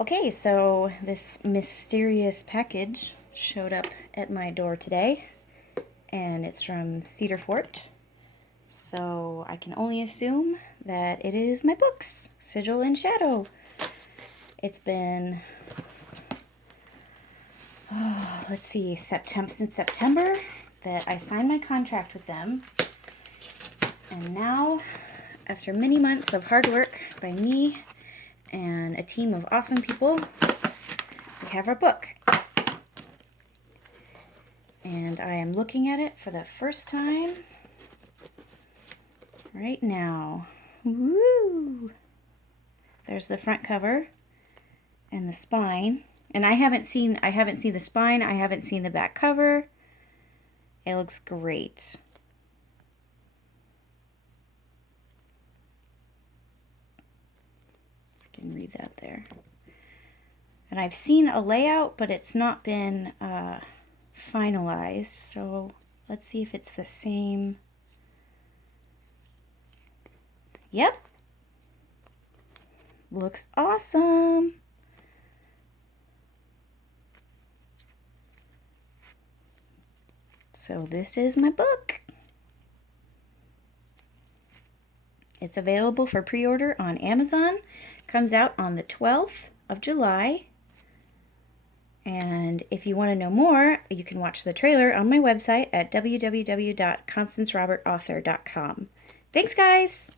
Okay, so this mysterious package showed up at my door today, and it's from Cedar Fort. So I can only assume that it is my books, Sigil and Shadow. It's been, let's see, since September that I signed my contract with them. And now, after many months of hard work by me and a team of awesome people, we have our book. And I am looking at it for the first time right now. Woo! There's the front cover and the spine. And I haven't seen the spine, I haven't seen the back cover. It looks great. You can read that there. And I've seen a layout, but it's not been finalized. So let's see if it's the same. Yep. Looks awesome. So this is my book. It's available for pre-order on Amazon. Comes out on the 12th of July. And if you want to know more, you can watch the trailer on my website at www.constancerobertauthor.com. Thanks, guys!